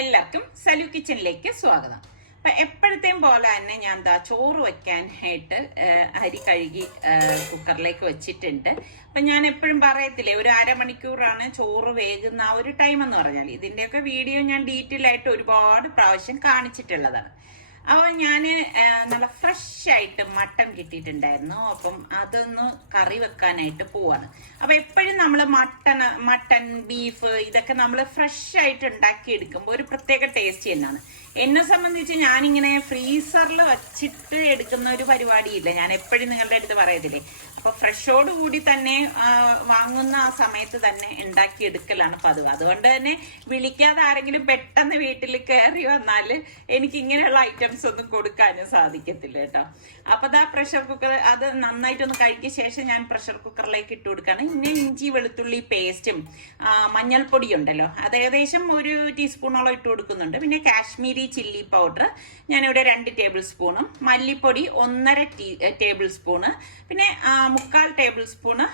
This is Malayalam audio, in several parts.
എല്ലാവർക്കും സലു കിച്ചനിലേക്ക് സ്വാഗതം. അപ്പം എപ്പോഴത്തെയും പോലെ തന്നെ ഞാൻ ചോറ് വയ്ക്കാനായിട്ട് അരി കഴുകി കുക്കറിലേക്ക് വെച്ചിട്ടുണ്ട്. അപ്പം ഞാൻ എപ്പോഴും പറയത്തില്ലേ, ഒരു അരമണിക്കൂറാണ് ചോറ് വേകുന്ന ആ ഒരു ടൈം എന്ന് പറഞ്ഞാൽ. ഇതിൻ്റെയൊക്കെ വീഡിയോ ഞാൻ ഡീറ്റെയിൽ ആയിട്ട് ഒരുപാട് പ്രാവശ്യം കാണിച്ചിട്ടുള്ളതാണ്. അപ്പോൾ ഞാൻ നല്ല ഫ്രഷ് ആയിട്ട് മട്ടൺ കിട്ടിയിട്ടുണ്ടായിരുന്നു. അപ്പം അതൊന്ന് കറി വെക്കാനായിട്ട് പോവാണ്. അപ്പം എപ്പോഴും നമ്മൾ മട്ടൺ ബീഫ് ഇതൊക്കെ നമ്മൾ ഫ്രഷ് ആയിട്ട് ഉണ്ടാക്കി എടുക്കുമ്പോൾ ഒരു പ്രത്യേക ടേസ്റ്റ് തന്നെയാണ്. എന്നെ സംബന്ധിച്ച് ഞാനിങ്ങനെ ഫ്രീസറിൽ വച്ചിട്ട് എടുക്കുന്ന ഒരു പരിപാടിയില്ല. ഞാൻ എപ്പോഴും നിങ്ങളുടെ അടുത്ത് പറയത്തില്ലേ, അപ്പോൾ ഫ്രഷോട് കൂടി തന്നെ വാങ്ങുന്ന ആ സമയത്ത് തന്നെ ഉണ്ടാക്കി എടുക്കലാണ് പതിവ്. അതുകൊണ്ട് തന്നെ വിളിക്കാതെ ആരെങ്കിലും പെട്ടെന്ന് വീട്ടിൽ കയറി വന്നാൽ എനിക്ക് ഇങ്ങനെയുള്ള ഐറ്റംസ് ഒന്നും കൊടുക്കാനും സാധിക്കത്തില്ല കേട്ടോ. അപ്പോൾ പ്രഷർ കുക്കർ അത് നന്നായിട്ടൊന്ന് കഴുകിയ ശേഷം ഞാൻ പ്രഷർ കുക്കറിലേക്ക് ഇട്ട് കൊടുക്കുകയാണ്. പിന്നെ ഇഞ്ചി വെളുത്തുള്ളി പേസ്റ്റും മഞ്ഞൾപ്പൊടി ഉണ്ടല്ലോ, അത് ഏകദേശം 1 ടീസ്പൂണോളം ഇട്ട് കൊടുക്കുന്നുണ്ട്. പിന്നെ കാശ്മീരി ചില്ലി പൗഡർ ഞാനിവിടെ 2 ടേബിൾ സ്പൂണും, മല്ലിപ്പൊടി 1.5 ടേബിൾ സ്പൂണ്, പിന്നെ 3/4 ടേബിൾ സ്പൂണ്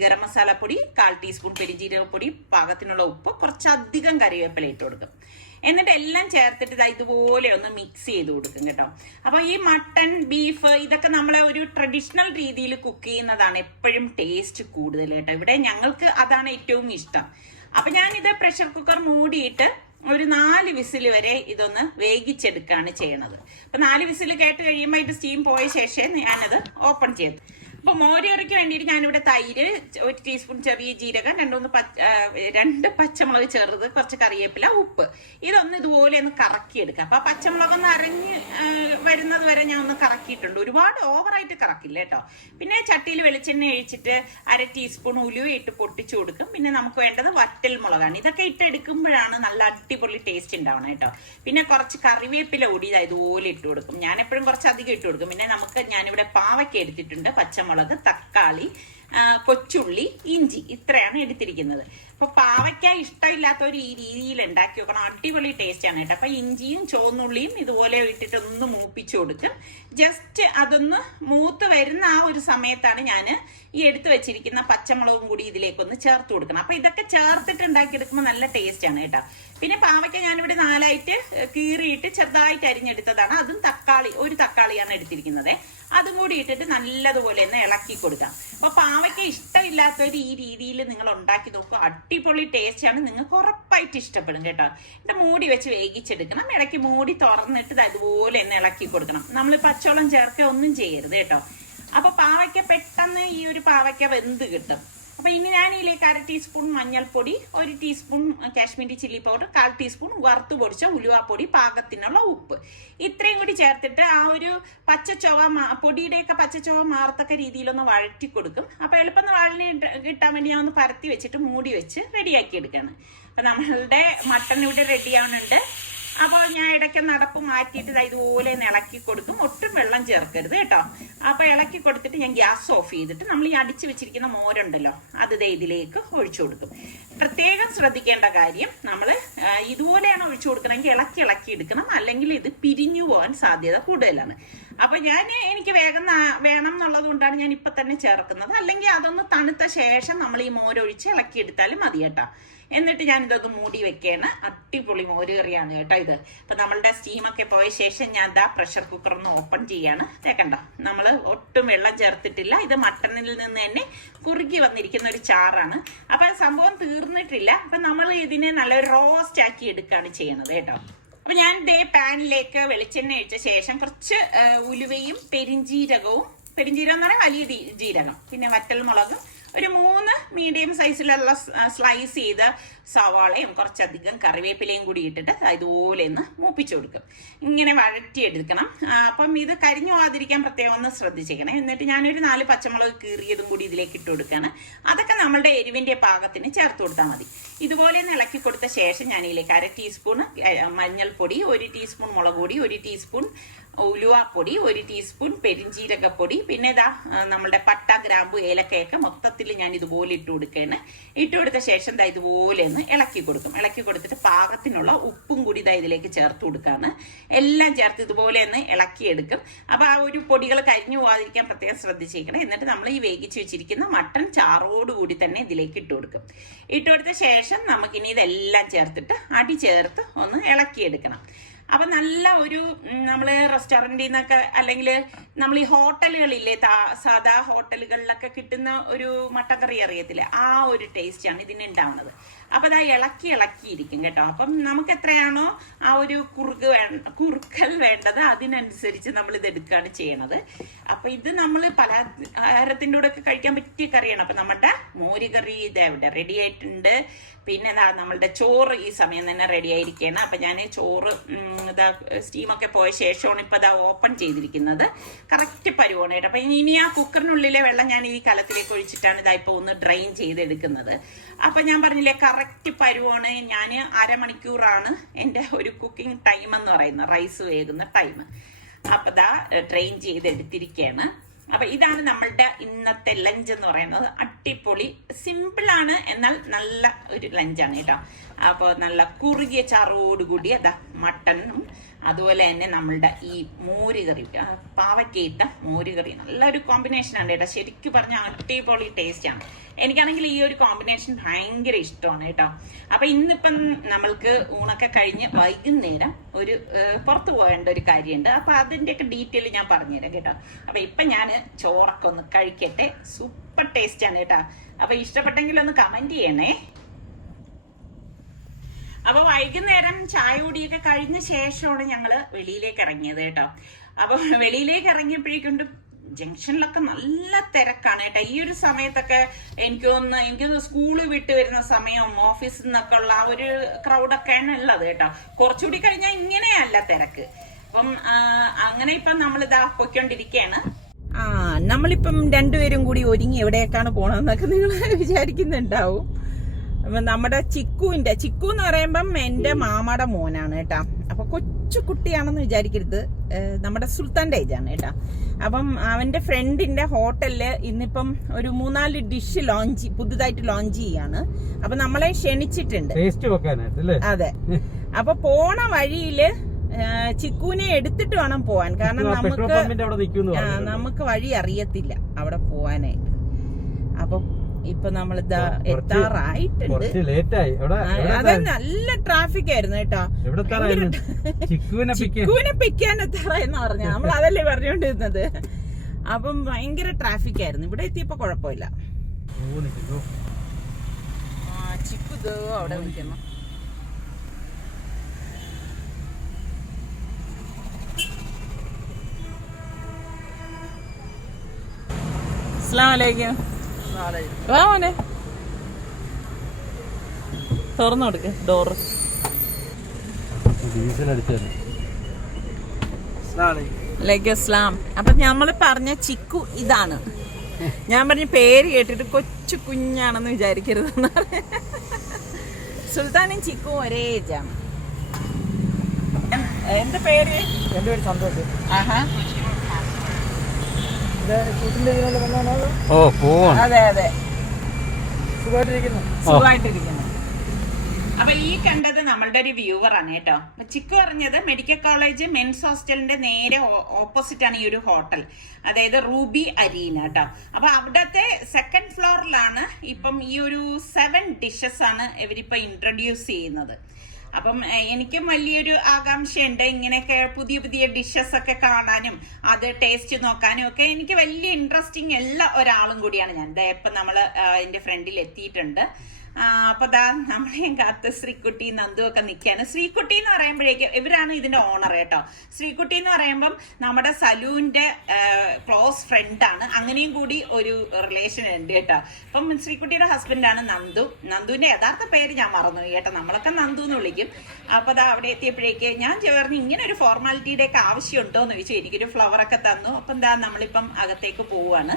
ഗരം മസാല പൊടി, 1/4 ടീസ്പൂൺ പെരുംജീരകപ്പൊടി, പാകത്തിനുള്ള ഉപ്പ്, കുറച്ചധികം കറിവേപ്പില ഇട്ട് കൊടുക്കും. എന്നിട്ട് എല്ലാം ചേർത്തിട്ട് ഇതുപോലെ ഒന്ന് മിക്സ് ചെയ്ത് കൊടുക്കും കേട്ടോ. അപ്പൊ ഈ മട്ടൺ ബീഫ് ഇതൊക്കെ നമ്മളെ ഒരു ട്രഡീഷണൽ രീതിയിൽ കുക്ക് ചെയ്യുന്നതാണ് എപ്പോഴും ടേസ്റ്റ് കൂടുതൽ കേട്ടോ. ഇവിടെ ഞങ്ങൾക്ക് അതാണ് ഏറ്റവും ഇഷ്ടം. അപ്പൊ ഞാനിത് പ്രഷർ കുക്കർ മൂടിയിട്ട് ഒരു 4 വിസിൽ വരെ ഇതൊന്ന് വേവിച്ചെടുക്കുകയാണ് ചെയ്യണത്. അപ്പൊ 4 വിസിൽ കേട്ട് കഴിയുമ്പോൾ ഇത് സ്റ്റീം പോയ ശേഷം ഞാനത് ഓപ്പൺ ചെയ്തു. അപ്പൊ മോരുകറിക്ക് വേണ്ടിയിട്ട് ഞാനിവിടെ തൈര്, 1 ടീസ്പൂൺ ചെറിയ ജീരകം, 2 പച്ചമുളക് ചെറുത്, കുറച്ച് കറിവേപ്പില, ഉപ്പ്, ഇതൊന്ന് ഇതുപോലെ ഒന്ന് കറക്കിയെടുക്കുക. അപ്പൊ പച്ചമുളകൊന്ന് അരഞ്ഞ് വരുന്നത് വരെ ഞാൻ ഒന്ന് കറക്കിയിട്ടുണ്ട്. ഒരുപാട് ഓവറായിട്ട് കറക്കില്ല കേട്ടോ. പിന്നെ ചട്ടിയിൽ വെളിച്ചെണ്ണ ഒഴിച്ചിട്ട് 1/2 ടീസ്പൂൺ ഉലുവ ഇട്ട് പൊട്ടിച്ചു കൊടുക്കും. പിന്നെ നമുക്ക് വേണ്ടത് വറ്റൽ മുളകാണ്. ഇതൊക്കെ ഇട്ട് എടുക്കുമ്പോഴാണ് നല്ല അടിപൊളി ടേസ്റ്റ് ഉണ്ടാവണം കേട്ടോ. പിന്നെ കുറച്ച് കറിവേപ്പില കൂടി ഇതുപോലെ ഇട്ട് കൊടുക്കും. ഞാൻ എപ്പോഴും കുറച്ച് അധികം ഇട്ട് കൊടുക്കും. പിന്നെ ഞാനിവിടെ പാവയ്ക്ക എടുത്തിട്ടുണ്ട്, പച്ചമുളക്, തക്കാളി, കൊച്ചുള്ളി, ഇഞ്ചി, ഇത്രയാണ് എടുത്തിരിക്കുന്നത്. അപ്പൊ പാവയ്ക്ക ഇഷ്ടമില്ലാത്തവർ ഈ രീതിയിൽ ഉണ്ടാക്കി നോക്കണം, അടിപൊളി ടേസ്റ്റ് ആണ് കേട്ടോ. അപ്പൊ ഇഞ്ചിയും ചുവന്നുള്ളിയും ഇതുപോലെ ഇട്ടിട്ട് ഒന്ന് മൂപ്പിച്ചു കൊടുക്കും. ജസ്റ്റ് അതൊന്ന് മൂത്ത് വരുന്ന ആ ഒരു സമയത്താണ് ഞാൻ ഈ എടുത്തു വെച്ചിരിക്കുന്ന പച്ചമുളകും കൂടി ഇതിലേക്കൊന്ന് ചേർത്ത് കൊടുക്കണം. അപ്പൊ ഇതൊക്കെ ചേർത്തിട്ട് ഉണ്ടാക്കിയെടുക്കുമ്പോൾ നല്ല ടേസ്റ്റ് ആണ് കേട്ടോ. പിന്നെ പാവയ്ക്ക ഞാനിവിടെ 4ആയിട്ട് കീറിയിട്ട് ചെറുതായിട്ട് അരിഞ്ഞെടുത്തതാണ്. അതും ഒരു തക്കാളിയാണ് എടുത്തിരിക്കുന്നത്. അതും കൂടി ഇട്ടിട്ട് നല്ലതുപോലെ ഒന്ന് ഇളക്കി കൊടുക്കാം. അപ്പൊ പാവയ്ക്ക ഇഷ്ടമില്ലാത്തവർ ഈ രീതിയിൽ നിങ്ങൾ ഉണ്ടാക്കി നോക്കുക, അടിപൊളി ടേസ്റ്റ് ആണ്, നിങ്ങൾക്ക് ഉറപ്പായിട്ട് ഇഷ്ടപ്പെടും കേട്ടോ. എന്നിട്ട് മൂടി വെച്ച് വേവിച്ചെടുക്കണം. ഇടയ്ക്ക് മൂടി തുറന്നിട്ട് അതുപോലെ ഒന്ന് ഇളക്കി കൊടുക്കണം. നമ്മൾ പച്ചവെള്ളം ചേർക്കുക ഒന്നും ചെയ്യരുത് കേട്ടോ. അപ്പൊ പാവയ്ക്ക പെട്ടെന്ന് ഈ ഒരു പാവയ്ക്ക വെന്ത് കിട്ടും. അപ്പൊ ഇനി ഞാൻ ഇതിലേക്ക് 1/2 ടീസ്പൂൺ മഞ്ഞൾപ്പൊടി, 1 teaspoon Kashmiri chilli powder, 1/4 teaspoon വറുത്ത് പൊടിച്ച ഉലുവാപ്പൊടി, പാകത്തിനുള്ള ഉപ്പ്, ഇത്രയും കൂടി ചേർത്തിട്ട് ആ ഒരു പൊടിയുടെയൊക്കെ പച്ചച്ചൊവ മാറത്തക്ക രീതിയിലൊന്ന് വഴറ്റി കൊടുക്കും. അപ്പൊ എളുപ്പം വഴഞ്ഞ് കിട്ടാൻ വേണ്ടി ഞാൻ ഒന്ന് പരത്തി വെച്ചിട്ട് മൂടി വെച്ച് റെഡിയാക്കി എടുക്കുകയാണ്. അപ്പൊ നമ്മളുടെ മട്ടൺ ഇവിടെ റെഡി ആവുന്നുണ്ട്. അപ്പോൾ ഞാൻ ഇടയ്ക്ക് നടപ്പ് മാറ്റിയിട്ട് ഇതുപോലെ ഇളക്കി കൊടുക്കും. ഒട്ടും വെള്ളം ചേർക്കരുത് കേട്ടോ. അപ്പോൾ ഇളക്കി കൊടുത്തിട്ട് ഞാൻ ഗ്യാസ് ഓഫ് ചെയ്തിട്ട് നമ്മൾ ഈ അടിച്ചു വെച്ചിരിക്കുന്ന മോരുണ്ടല്ലോ അത് ഇതിലേക്ക് ഒഴിച്ചു കൊടുക്കും. പ്രത്യേകം ശ്രദ്ധിക്കേണ്ട കാര്യം, നമ്മൾ ഇതുപോലെയാണ് ഒഴിച്ചു കൊടുക്കണമെങ്കിൽ ഇളക്കി എടുക്കണം, അല്ലെങ്കിൽ ഇത് പിരിഞ്ഞു പോകാൻ സാധ്യത കൂടുതലാണ്. അപ്പൊ എനിക്ക് വേഗം വേണം എന്നുള്ളത് കൊണ്ടാണ് ഞാൻ ഇപ്പൊ തന്നെ ചേർക്കുന്നത്. അല്ലെങ്കിൽ അതൊന്ന് തണുത്ത ശേഷം നമ്മൾ ഈ മോരൊഴിച്ച് ഇളക്കി എടുത്താലും മതി കേട്ടോ. എന്നിട്ട് ഞാൻ ഇതൊന്ന് മൂടി വെക്കുകയാണ്. അടിപൊളി മോരുകറിയാണ് കേട്ടോ ഇത്. അപ്പൊ നമ്മളുടെ സ്റ്റീമൊക്കെ പോയ ശേഷം ഞാൻ പ്രഷർ കുക്കർ ഒന്ന് ഓപ്പൺ ചെയ്യാണ്. കേൾക്കണ്ടോ, നമ്മൾ ഒട്ടും വെള്ളം ചേർത്തിട്ടില്ല. ഇത് മട്ടണിൽ നിന്ന് തന്നെ കുറുകി വന്നിരിക്കുന്ന ഒരു ചാറാണ്. അപ്പൊ സംഭവം തീർന്നിട്ടില്ല. അപ്പൊ നമ്മൾ ഇതിനെ നല്ലൊരു റോസ്റ്റ് ആക്കി എടുക്കുകയാണ് ചെയ്യണത് കേട്ടോ. അപ്പൊ ഞാൻ പാനിലേക്ക് വെളിച്ചെണ്ണ ഒഴിച്ച ശേഷം കുറച്ച് ഉലുവയും പെരിഞ്ജീരകം എന്ന് പറയാൻ വലിയ ജീരകം, പിന്നെ വറ്റൽ മുളകും, ഒരു 3 മീഡിയം സൈസിലുള്ള സ്ലൈസ് ചെയ്ത സവാളയും കുറച്ചധികം കറിവേപ്പിലയും കൂടി ഇട്ടിട്ട് ഇതുപോലെ ഒന്ന് മൂപ്പിച്ചു കൊടുക്കും. ഇങ്ങനെ വഴറ്റിയെടുക്കണം. അപ്പം ഇത് കരിഞ്ഞു പോകാതിരിക്കാൻ പ്രത്യേകം ഒന്ന് ശ്രദ്ധിച്ചേക്കണം. എന്നിട്ട് ഞാനൊരു 4 പച്ചമുളക് കീറിയതും കൂടി ഇതിലേക്ക് ഇട്ട് കൊടുക്കുകയാണ്. അതൊക്കെ നമ്മളുടെ എരിവിന്റെ പാകത്തിന് ചേർത്ത് കൊടുത്താൽ മതി. ഇതുപോലെ ഒന്ന് ഇളക്കി കൊടുത്ത ശേഷം ഞാൻ ഇതിലേക്ക് 1/2 ടീസ്പൂൺ മഞ്ഞൾപ്പൊടി, 1 ടീസ്പൂൺ മുളക് പൊടി, 1 ടീസ്പൂൺ ഉലുവാപ്പൊടി, 1 ടീസ്പൂൺ പെരിഞ്ജീരകപ്പൊടി, പിന്നെ നമ്മളുടെ പട്ട, ഗ്രാമ്പു, ഏലക്കയൊക്കെ മൊത്തത്തിൽ ഞാൻ ഇതുപോലെ ഇട്ട് കൊടുക്കുകയാണ്. ഇട്ട് കൊടുത്ത ശേഷം ഇതുപോലെ ഒന്ന് ഇളക്കി കൊടുക്കും. ഇളക്കി കൊടുത്തിട്ട് പാകത്തിനുള്ള ഉപ്പും കൂടി ഇതിലേക്ക് ചേർത്ത് കൊടുക്കാണ്. എല്ലാം ചേർത്ത് ഇതുപോലെ ഒന്ന് ഇളക്കിയെടുക്കും. അപ്പൊ ആ ഒരു പൊടികൾ കരിഞ്ഞു പോകാതിരിക്കാൻ പ്രത്യേകം ശ്രദ്ധിച്ചേക്കണം. എന്നിട്ട് നമ്മൾ ഈ വേവിച്ച് വെച്ചിരിക്കുന്ന മട്ടൺ ചാറോടുകൂടി തന്നെ ഇതിലേക്ക് ഇട്ട് കൊടുക്കും. ഇട്ട് കൊടുത്ത ശേഷം ശേഷം നമുക്കിനി ഇതെല്ലാം ചേർത്തിട്ട് അടി ചേർത്ത് ഒന്ന് ഇളക്കിയെടുക്കണം. അപ്പൊ നല്ല ഒരു നമ്മൾ റെസ്റ്റോറൻറ്റിൽ നിന്നൊക്കെ അല്ലെങ്കിൽ നമ്മൾ ഈ ഹോട്ടലുകളില്ലേ സാധാ ഹോട്ടലുകളിലൊക്കെ കിട്ടുന്ന ഒരു മട്ടൻ കറി അറിയത്തില്ലേ, ആ ഒരു ടേസ്റ്റാണ് ഇതിന് ഉണ്ടാവുന്നത്. അപ്പൊ അതാ ഇളക്കിയിരിക്കും കേട്ടോ. അപ്പം നമുക്ക് എത്രയാണോ ആ ഒരു കുറുക്കൽ വേണ്ടത് അതിനനുസരിച്ച് നമ്മൾ ഇത് എടുക്കുകയാണ് ചെയ്യണത്. അപ്പൊ ഇത് നമ്മൾ പലഹാരത്തിൻ്റെ കൂടെ ഒക്കെ കഴിക്കാൻ പറ്റിയ കറിയാണ്. അപ്പൊ നമ്മുടെ മോരുകറി ഇത് എവിടെ റെഡി ആയിട്ടുണ്ട്. പിന്നെ നമ്മളുടെ ചോറ് ഈ സമയം തന്നെ റെഡി ആയിരിക്കുകയാണ്. അപ്പൊ ഞാൻ ചോറ് ഇതാ സ്റ്റീമൊക്കെ പോയ ശേഷമാണ് ഇപ്പൊ ഇതാ ഓപ്പൺ ചെയ്തിരിക്കുന്നത്. കറക്റ്റ് പരുവാണ് കേട്ടോ. അപ്പൊ ഇനി ആ കുക്കറിനുള്ളിലെ വെള്ളം ഞാൻ ഈ കലത്തിലേക്ക് ഒഴിച്ചിട്ടാണ് ഇതാ ഇപ്പൊ ഒന്ന് ഡ്രെയിൻ ചെയ്തെടുക്കുന്നത്. അപ്പൊ ഞാൻ പറഞ്ഞില്ലേ കറക്റ്റ് പരുവാണ്. ഞാൻ അരമണിക്കൂറാണ് എൻ്റെ ഒരു കുക്കിംഗ് ടൈം എന്ന് പറയുന്നത്, റൈസ് വേകുന്ന ടൈം. അപ്പൊ ഇതാ ഡ്രെയിൻ ചെയ്തെടുത്തിരിക്കുകയാണ്. അപ്പൊ ഇതാണ് നമ്മളുടെ ഇന്നത്തെ ലഞ്ച് എന്ന് പറയുന്നത്. അടിപൊളി സിമ്പിളാണ്, എന്നാൽ നല്ല ഒരു ലഞ്ചാണ് കേട്ടോ. അപ്പോൾ നല്ല കുറുകിയ ചാറോടുകൂടി അതാ മട്ടനും അതുപോലെ തന്നെ നമ്മളുടെ ഈ മോരുകറി, പാവയ്ക്കയിട്ട മോരുകറി നല്ലൊരു കോമ്പിനേഷനാണ് കേട്ടോ. ശരിക്കും പറഞ്ഞാൽ അടിപൊളി ടേസ്റ്റാണ്. എനിക്കാണെങ്കിൽ ഈ ഒരു കോമ്പിനേഷൻ ഭയങ്കര ഇഷ്ടമാണ് കേട്ടോ. അപ്പൊ ഇന്നിപ്പം നമ്മൾക്ക് ഊണൊക്കെ കഴിഞ്ഞ് വൈകുന്നേരം ഒരു പുറത്തു പോകേണ്ട ഒരു കാര്യമുണ്ട്. അപ്പൊ അതിൻ്റെയൊക്കെ ഡീറ്റെയിൽ ഞാൻ പറഞ്ഞുതരാം കേട്ടോ. അപ്പൊ ഇപ്പൊ ഞാൻ ചോറൊക്കെ ഒന്ന് കഴിക്കട്ടെ. സൂപ്പർ ടേസ്റ്റാണ് കേട്ടോ. അപ്പൊ ഇഷ്ടപ്പെട്ടെങ്കിൽ ഒന്ന് കമന്റ് ചെയ്യണേ. അപ്പൊ വൈകുന്നേരം ചായ കുടിയൊക്കെ കഴിഞ്ഞ ശേഷമാണ് ഞങ്ങള് വെളിയിലേക്ക് ഇറങ്ങിയത് കേട്ടോ. അപ്പൊ വെളിയിലേക്ക് ഇറങ്ങിയപ്പോഴേക്കൊണ്ട് ജംഗ്ഷനിലൊക്കെ നല്ല തിരക്കാണ് കേട്ടോ. ഈ ഒരു സമയത്തൊക്കെ എനിക്കൊന്ന് സ്കൂള് വിട്ട് വരുന്ന സമയം ഓഫീസിൽ നിന്നൊക്കെ ഉള്ള ആ ഒരു ക്രൗഡൊക്കെയാണ് ഉള്ളത് കേട്ടോ. കുറച്ചുകൂടി കഴിഞ്ഞാൽ ഇങ്ങനെയല്ല തിരക്ക്. അപ്പം അങ്ങനെ ഇപ്പം നമ്മളിതാ പൊയ്ക്കൊണ്ടിരിക്കുകയാണ്. നമ്മളിപ്പം രണ്ടുപേരും കൂടി ഒരുങ്ങി എവിടേക്കാണ് പോണെന്നൊക്കെ നിങ്ങൾ വിചാരിക്കുന്നുണ്ടാവും. നമ്മുടെ ചിക്കു എന്ന് പറയുമ്പം എന്റെ മാമയുടെ മോനാണ് കേട്ടാ. അപ്പൊ കൊച്ചു കുട്ടിയാണെന്ന് വിചാരിക്കരുത്, നമ്മുടെ സുൽത്താന്റെ ഏജാണ് കേട്ടാ. അപ്പം അവന്റെ ഫ്രണ്ടിന്റെ ഹോട്ടലില് ഇന്നിപ്പം ഒരു 3-4 ഡിഷ് പുതുതായിട്ട് ലോഞ്ച് ചെയ്യാണ്. അപ്പൊ നമ്മളെ ക്ഷണിച്ചിട്ടുണ്ട്. അതെ. അപ്പൊ പോണ വഴിയില് ചിക്കുവിനെ എടുത്തിട്ട് വേണം പോവാൻ. കാരണം നമുക്ക് വഴി അറിയത്തില്ല അവിടെ പോവാനായിട്ട്. അപ്പൊ ഇപ്പൊ നമ്മളിതാ എത്താറായിട്ടുണ്ട്. അതെ, നല്ല ട്രാഫിക് ആയിരുന്നു കേട്ടോ. ചിക്കുവിനെ പിക്കാൻ എത്താറായെന്ന് പറഞ്ഞ നമ്മൾ അതല്ലേ പറഞ്ഞുകൊണ്ടിരുന്നത്. അപ്പം ഭയങ്കര ട്രാഫിക് ആയിരുന്നു. ഇവിടെ എത്തിയപ്പോ കുഴപ്പമില്ല. ചിക്കു അവിടെ നിൽക്കുന്നു. അസ്സലാമലൈക്കും. വാ മോനെ, തുറന്നു കൊടുക്ക ഡോറ്. അസ്സലാം. അപ്പൊ നമ്മള് പറഞ്ഞ ചിക്കു ഇതാണ്. ഞാൻ പറഞ്ഞ പേര് കേട്ടിട്ട് കൊച്ചു കുഞ്ഞാണെന്ന് വിചാരിക്കരുതെന്ന്. സുൽത്താനും ചിക്കും ഒരേ ഏജാണ്. എന്താ പേര്? എന്റെ പേര് സന്തോഷ്. അതെ അതെ, സുഖമായിട്ടിരിക്കുന്നു. അപ്പൊ ഈ കണ്ടത് നമ്മളുടെ ഒരു വ്യൂവർ ആണ് കേട്ടോ. അപ്പൊ ചിക്കു പറഞ്ഞത് മെഡിക്കൽ കോളേജ് മെൻസ് ഹോസ്റ്റലിന്റെ നേരെ ഓപ്പോസിറ്റ് ആണ് ഈ ഒരു ഹോട്ടൽ, അതായത് റൂബി അരീന കേട്ടോ. അപ്പൊ അവിടത്തെ 2nd ഫ്ലോറിലാണ് ഇപ്പം ഈ ഒരു 7 ഡിഷസ് ആണ് ഇവരിപ്പോ ഇൻട്രൊഡ്യൂസ് ചെയ്യുന്നത്. അപ്പം എനിക്കും വലിയൊരു ആകാംക്ഷയുണ്ട് ഇങ്ങനെയൊക്കെ പുതിയ പുതിയ ഡിഷസ് ഒക്കെ കാണാനും അത് ടേസ്റ്റ് നോക്കാനും ഒക്കെ. എനിക്ക് വലിയ ഇൻട്രസ്റ്റിംഗ് ഉള്ള ഒരാളും കൂടിയാണ് ഞാൻ. ഇപ്പം നമ്മൾ എൻ്റെ ഫ്രണ്ടിൽ എത്തിയിട്ടുണ്ട്. അപ്പൊ ദാ നമ്മളെയും കാത്ത് ശ്രീകുട്ടി നന്ദു ഒക്കെ നിൽക്കുകയാണ്. ശ്രീകുട്ടി എന്ന് പറയുമ്പോഴേക്കും ഇവരാണ് ഇതിന്റെ ഓണർ കേട്ടോ. ശ്രീകുട്ടി എന്ന് പറയുമ്പം നമ്മുടെ സലുവിന്റെ ക്ലോസ് ഫ്രണ്ടാണ്. അങ്ങനെയും കൂടി ഒരു റിലേഷൻ ഉണ്ട് കേട്ടോ. അപ്പം ശ്രീകുട്ടിയുടെ ഹസ്ബൻഡാണ് നന്ദു. നന്ദുവിന്റെ യഥാർത്ഥ പേര് ഞാൻ മറന്നു കേട്ടോ. നമ്മളൊക്കെ നന്ദു എന്ന് വിളിക്കും. അപ്പൊ ദാ അവിടെ എത്തിയപ്പോഴേക്ക് ഞാൻ പറഞ്ഞു ഇങ്ങനെ ഒരു ഫോർമാലിറ്റിയുടെ ഒക്കെ ആവശ്യമുണ്ടോ എന്ന് ചോദിച്ചു. എനിക്കൊരു ഫ്ലവറൊക്കെ തന്നു. അപ്പം എന്താ നമ്മളിപ്പം അകത്തേക്ക് പോവാണ്.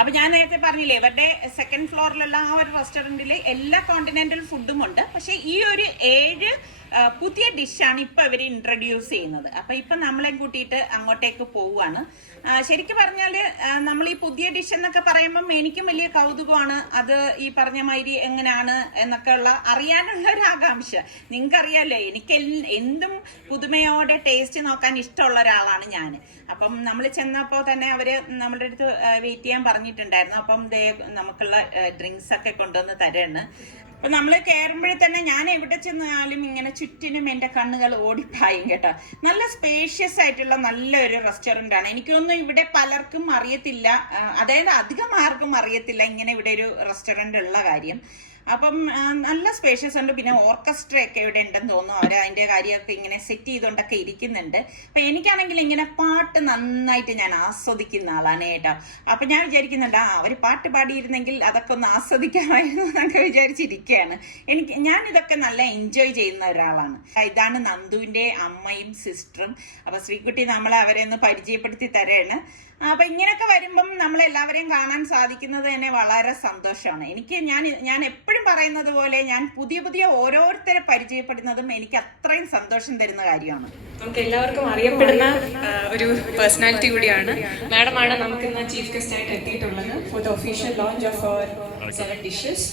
അപ്പൊ ഞാൻ നേരത്തെ പറഞ്ഞില്ലേ ഇവരുടെ 2nd ഫ്ലോറിലുള്ള ആ ഒരു റെസ്റ്റോറന്റിൽ എല്ലാ കോണ്ടിനെന്റൽ ഫുഡും ഉണ്ട്. പക്ഷെ ഈ ഒരു 7 പുതിയ ഡിഷാണ് ഇപ്പൊ ഇവർ ഇൻട്രൊഡ്യൂസ് ചെയ്യുന്നത്. അപ്പൊ ഇപ്പൊ നമ്മളെ കൂട്ടിയിട്ട് അങ്ങോട്ടേക്ക് പോവുകയാണ്. ശരിക്കും പറഞ്ഞാല് നമ്മൾ ഈ പുതിയ ഡിഷ് എന്നൊക്കെ പറയുമ്പം എനിക്കും വലിയ കൗതുകമാണ്. അത് ഈ പറഞ്ഞ മാതിരി എങ്ങനെയാണ് എന്നൊക്കെ ഉള്ള അറിയാനുള്ള ഒരു ആകാംക്ഷ. നിങ്ങൾക്കറിയാലോ എനിക്ക് എന്തും പുതുമയോടെ ടേസ്റ്റ് നോക്കാൻ ഇഷ്ടമുള്ള ഒരാളാണ് ഞാൻ. അപ്പം നമ്മൾ ചെന്നപ്പോൾ തന്നെ അവര് നമ്മളുടെ അടുത്ത് വെയിറ്റ് ചെയ്യാൻ പറഞ്ഞിട്ടുണ്ടായിരുന്നു. അപ്പം നമുക്കുള്ള ഡ്രിങ്ക്സ് ഒക്കെ കൊണ്ടുവന്ന് തരാണ്. അപ്പൊ നമ്മള് കയറുമ്പോഴേ തന്നെ ഞാൻ എവിടെ ചെന്നാലും ഇങ്ങനെ ചുറ്റിനും എന്റെ കണ്ണുകൾ ഓടിപ്പായും കേട്ടോ. നല്ല സ്പേഷ്യസ് ആയിട്ടുള്ള നല്ലൊരു റെസ്റ്റോറന്റ് ആണ്. എനിക്കൊന്നും ഇവിടെ പലർക്കും അറിയത്തില്ല, അതായത് അധികം ആർക്കും അറിയത്തില്ല ഇങ്ങനെ ഇവിടെ ഒരു റെസ്റ്റോറന്റ് ഉള്ള കാര്യം. അപ്പം നല്ല സ്പേഷ്യസ് ഉണ്ട്. പിന്നെ ഓർക്കസ്ട്ര ഒക്കെ ഇവിടെ ഉണ്ടെന്ന് തോന്നുന്നു. അവർ അതിന്റെ കാര്യമൊക്കെ ഇങ്ങനെ സെറ്റ് ചെയ്തുകൊണ്ടൊക്കെ ഇരിക്കുന്നുണ്ട്. അപ്പൊ എനിക്കാണെങ്കിൽ ഇങ്ങനെ പാട്ട് നന്നായിട്ട് ഞാൻ ആസ്വദിക്കുന്ന ആളാണ് കേട്ടോ. അപ്പൊ ഞാൻ വിചാരിക്കുന്നുണ്ട് അവര് പാട്ട് പാടിയിരുന്നെങ്കിൽ അതൊക്കെ ഒന്ന് ആസ്വദിക്കാമായിരുന്നു എന്നൊക്കെ വിചാരിച്ചിരിക്കുകയാണ്. ഞാൻ ഇതൊക്കെ നല്ല എൻജോയ് ചെയ്യുന്ന ഒരാളാണ്. ഇതാണ് നന്ദുവിന്റെ അമ്മയും സിസ്റ്ററും. അപ്പൊ ശ്രീകുട്ടി നമ്മളെ അവരെ ഒന്ന് പരിചയപ്പെടുത്തി തരാണ്. അപ്പൊ ഇങ്ങനെയൊക്കെ വരുമ്പം നമ്മളെല്ലാവരെയും കാണാൻ സാധിക്കുന്നത് തന്നെ വളരെ സന്തോഷമാണ്. ഞാൻ എപ്പോഴും പറയുന്നത് പോലെ ഞാൻ പുതിയ ഓരോരുത്തരെ പരിചയപ്പെടുന്നതും എനിക്ക് അത്രയും സന്തോഷം തരുന്ന കാര്യമാണ്. നമുക്ക് എല്ലാവർക്കും അറിയപ്പെടുന്ന ഒരു പേഴ്സണാലിറ്റി കൂടിയാണ്. മാഡമാണ് നമുക്ക് ഇന്ന് ചീഫ് ഗസ്റ്റ് ആയിട്ട് എത്തിയിട്ടുള്ളത് for the official launch of our 7 dishes.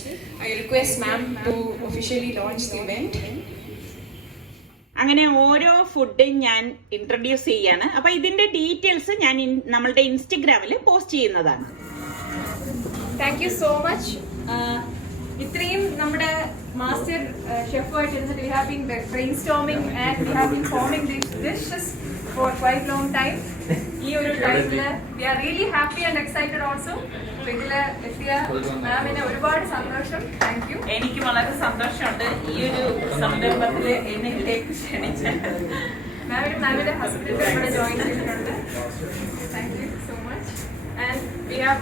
I request ma'am to officially launch the event. അങ്ങനെ ഓരോ ഫുഡും ഞാൻ ഇൻട്രൊഡ്യൂസ് ചെയ്യാണ്. അപ്പൊ ഇതിന്റെ ഡീറ്റെയിൽസ് ഞാൻ നമ്മളുടെ ഇൻസ്റ്റഗ്രാമിൽ പോസ്റ്റ് ചെയ്യുന്നതാണ്. Thank you so much. ഇത്രയും നമ്മുടെ മാസ്റ്റർ ഷെഫുമായിട്ട് ഇരുന്നിട്ട് we have been brainstorming and we have been forming these dishes for quite long time. ഈ ഒരു ടൈമില് we are really happy and excited also. ഇതില് എത്തിയ മാമിന് ഒരുപാട് സന്തോഷം. Thank you. എനിക്ക് വളരെ സന്തോഷമുണ്ട് ഈ ഒരു സംരംഭത്തില് എന്നെ ഇതിലേക്ക് ക്ഷണിച്ച മാമിന്റെ ഹസ്ബൻഡ് ഇവിടെ ജോയിൻ ചെയ്തിട്ടുണ്ട്. Thank you so much. And we have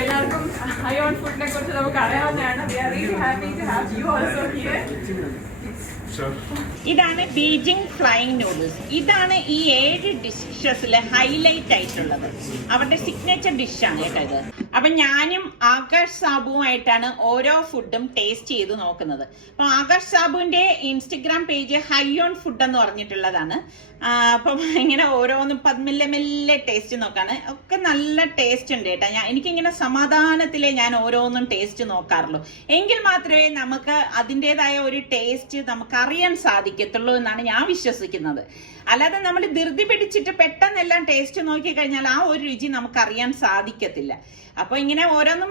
എല്ലാവർക്കും ഹയോൺ ഫുഡിനെ കുറിച്ച് നമുക്ക് അറിയാവുന്നതാണ്. We are really happy to have you also here. ഇതാണ് ബീജിംഗ് ഫ്ലൈയിങ് നൂഡിൽസ്. ഇതാണ് ഈ 7 ഡിഷസിലെ ഹൈലൈറ്റ് ആയിട്ടുള്ളത്. അവരുടെ സിഗ്നേച്ചർ ഡിഷാണ് കേട്ടോ ഇത്. അപ്പൊ ഞാനും ആകാശ് സാബുവുമായിട്ടാണ് ഓരോ ഫുഡും ടേസ്റ്റ് ചെയ്ത് നോക്കുന്നത്. അപ്പൊ ആകാശ് സാബുവിന്റെ ഇൻസ്റ്റഗ്രാം പേജ് ഹൈയോൺ ഫുഡ് എന്ന് പറഞ്ഞിട്ടുള്ളതാണ്. അപ്പം ഇങ്ങനെ ഓരോന്നും മെല്ലെ ടേസ്റ്റ് നോക്കാണ്. ഒക്കെ നല്ല ടേസ്റ്റ് ഉണ്ട് കേട്ടോ. എനിക്കിങ്ങനെ സമാധാനത്തിലേ ഞാൻ ഓരോന്നും ടേസ്റ്റ് നോക്കാറുള്ളൂ. എങ്കിൽ മാത്രമേ നമുക്ക് അതിൻ്റെതായ ഒരു ടേസ്റ്റ് നമുക്ക് അറിയാൻ സാധിക്കത്തുള്ളൂ എന്നാണ് ഞാൻ വിശ്വസിക്കുന്നത്. അല്ലാതെ നമ്മൾ ധൃതി പിടിച്ചിട്ട് പെട്ടെന്നെല്ലാം ടേസ്റ്റ് നോക്കി കഴിഞ്ഞാൽ ആ ഒരു രുചി നമുക്ക് അറിയാൻ സാധിക്കത്തില്ല. അപ്പൊ ഇങ്ങനെ ഓരോന്നും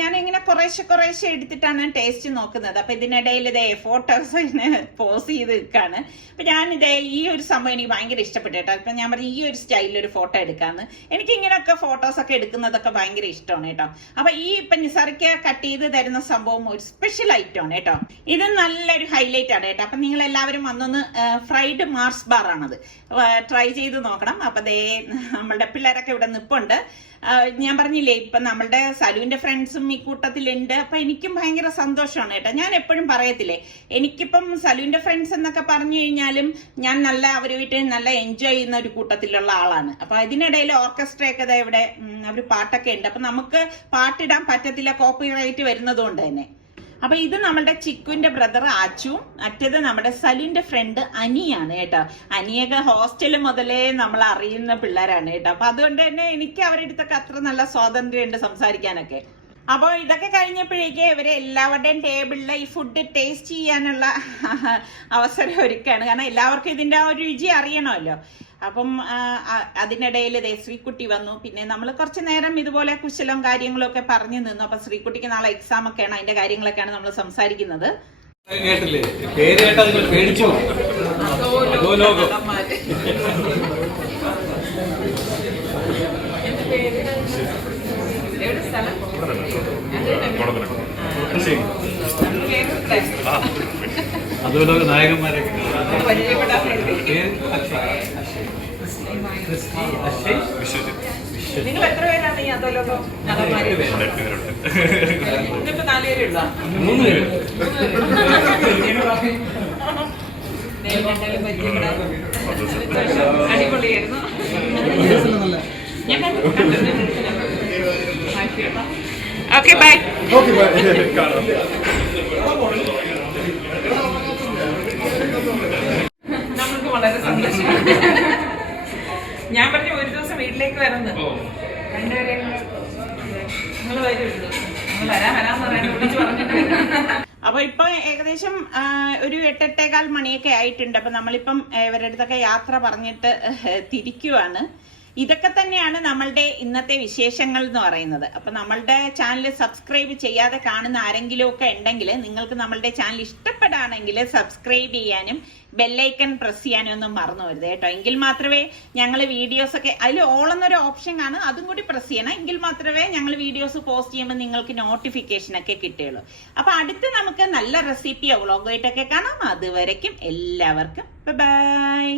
ഞാൻ ഇങ്ങനെ കുറേശ്ശെ എടുത്തിട്ടാണ് ടേസ്റ്റ് നോക്കുന്നത്. അപ്പൊ ഇതിനിടയിൽ ഇതേ ഫോട്ടോസ് ഇങ്ങനെ പോസ് ചെയ്ത് നിൽക്കാണ്. അപ്പൊ ഞാനിതേ ഈ ഒരു സംഭവം എനിക്ക് ഭയങ്കര ഇഷ്ടപ്പെട്ടു കേട്ടോ. അപ്പൊ ഞാൻ പറഞ്ഞു ഈ ഒരു സ്റ്റൈലിൽ ഒരു ഫോട്ടോ എടുക്കാന്ന്. എനിക്ക് ഇങ്ങനെയൊക്കെ ഫോട്ടോസ് ഒക്കെ എടുക്കുന്നതൊക്കെ ഭയങ്കര ഇഷ്ടമാണ് കേട്ടോ. അപ്പൊ ഈ ഇപ്പൊ നിസാറിക്ക് കട്ട് ചെയ്ത് തരുന്ന സംഭവം ഒരു സ്പെഷ്യൽ ഐറ്റം ആണ് കേട്ടോ. ഇത് നല്ലൊരു ഹൈലൈറ്റ് ആണ് കേട്ടോ. അപ്പൊ നിങ്ങൾ എല്ലാവരും വന്നൊന്ന് ഫ്രൈഡ് മാർസ് ബാർ ആണത് ട്രൈ ചെയ്ത് നോക്കണം. അപ്പൊ ദേ നമ്മളുടെ പിള്ളേരൊക്കെ ഇവിടെ നിപ്പുണ്ട്. ഞാൻ പറഞ്ഞില്ലേ ഇപ്പൊ നമ്മളുടെ സലുവിന്റെ ഫ്രണ്ട്സും ഈ കൂട്ടത്തിലുണ്ട്. അപ്പൊ എനിക്കും ഭയങ്കര സന്തോഷമാണ് കേട്ടോ. ഞാൻ എപ്പോഴും പറയത്തില്ലേ, എനിക്കിപ്പം സലുവിന്റെ ഫ്രണ്ട്സ് എന്നൊക്കെ പറഞ്ഞു കഴിഞ്ഞാലും ഞാൻ നല്ല അവരുമായിട്ട് നല്ല എൻജോയ് ചെയ്യുന്ന ഒരു കൂട്ടത്തിലുള്ള ആളാണ്. അപ്പൊ അതിനിടയിൽ ഓർക്കസ്ട്ര ഒക്കെ ഇവിടെ അവര് പാട്ടൊക്കെ ഉണ്ട്. അപ്പൊ നമുക്ക് പാട്ടിടാൻ പറ്റത്തില്ല, കോപ്പിറൈറ്റ് വരുന്നതുകൊണ്ട് തന്നെ. അപ്പൊ ഇത് നമ്മുടെ ചിക്കുവിന്റെ ബ്രദർ ആച്ചുവും, മറ്റേത് നമ്മുടെ സലുവിന്റെ ഫ്രണ്ട് അനിയാണ് കേട്ടോ. അനിയൊക്കെ ഹോസ്റ്റൽ മുതലേ നമ്മൾ അറിയുന്ന പിള്ളേരാണ് കേട്ടോ. അപ്പൊ അതുകൊണ്ട് തന്നെ എനിക്ക് അവരുടെ അടുത്തൊക്കെ അത്ര നല്ല സ്വാതന്ത്ര്യമുണ്ട് സംസാരിക്കാനൊക്കെ. അപ്പോൾ ഇതൊക്കെ കഴിഞ്ഞപ്പോഴേക്ക് ഇവരെ എല്ലാവരുടെയും ടേബിളിൽ ഈ ഫുഡ് ടേസ്റ്റ് ചെയ്യാനുള്ള അവസരം ഒരുക്കാണ്. കാരണം എല്ലാവർക്കും ഇതിന്റെ ആ ഒരു രുചി അറിയണമല്ലോ. അപ്പം അതിനിടയിൽ ശ്രീകുട്ടി വന്നു. പിന്നെ നമ്മൾ കുറച്ച് നേരം ഇതുപോലെ കുശലം കാര്യങ്ങളും ഒക്കെ പറഞ്ഞു നിന്നു. അപ്പൊ ശ്രീകുട്ടിക്ക് നാളെ എക്സാം ഒക്കെയാണ്, അതിന്റെ കാര്യങ്ങളൊക്കെയാണ് നമ്മൾ സംസാരിക്കുന്നത്. അതുപോലെ നായകന്മാരൊക്കെ നിങ്ങൾ എത്ര പേരാണ് ഈ അധോലോകം നടന്മാര്? ഇന്നിപ്പോ 4 പേരേ ഉള്ളൂ. 3 പേര്. അടിപൊളിയായിരുന്നു. Okay bye. നമ്മൾക്ക് വളരെ സന്തോഷം. ഞാൻ പറഞ്ഞു ഒരു ദിവസം വീട്ടിലേക്ക് വരുന്നത്. രണ്ടുപേരെ നിങ്ങൾ വരുള്ളൂ, നിങ്ങൾ വരാന്ന് പറയാൻ വിളിച്ചു പറഞ്ഞിട്ട്. അപ്പൊ ഇപ്പൊ ഏകദേശം ഒരു 8-8:15 മണിയൊക്കെ ആയിട്ടുണ്ട്. അപ്പൊ നമ്മളിപ്പം ഇവരുടെ അടുത്തൊക്കെ യാത്ര പറഞ്ഞിട്ട് തിരിക്കുവാണ്. ഇതൊക്കെ തന്നെയാണ് നമ്മളുടെ ഇന്നത്തെ വിശേഷങ്ങൾ എന്ന് പറയുന്നത്. അപ്പൊ നമ്മളുടെ ചാനൽ സബ്സ്ക്രൈബ് ചെയ്യാതെ കാണുന്ന ആരെങ്കിലും ഒക്കെ ഉണ്ടെങ്കിൽ നിങ്ങൾക്ക് നമ്മളുടെ ചാനൽ ഇഷ്ടപ്പെടുകയാണെങ്കിൽ സബ്സ്ക്രൈബ് ചെയ്യാനും ബെല്ലൈക്കൺ പ്രസ് ചെയ്യാനും ഒന്നും മറന്നു വരുത് കേട്ടോ. എങ്കിൽ മാത്രമേ ഞങ്ങൾ വീഡിയോസ് ഒക്കെ അതിൽ ഓൾ എന്നൊരു ഓപ്ഷൻ ആണ്, അതും കൂടി പ്രസ് ചെയ്യണം. എങ്കിൽ മാത്രമേ ഞങ്ങൾ വീഡിയോസ് പോസ്റ്റ് ചെയ്യുമ്പോൾ നിങ്ങൾക്ക് നോട്ടിഫിക്കേഷൻ ഒക്കെ കിട്ടുകയുള്ളൂ. അപ്പൊ അടുത്ത് നമുക്ക് നല്ല റെസിപ്പിയോ വ്ളോഗായിട്ടൊക്കെ കാണാം. അതുവരയ്ക്കും എല്ലാവർക്കും ബൈ.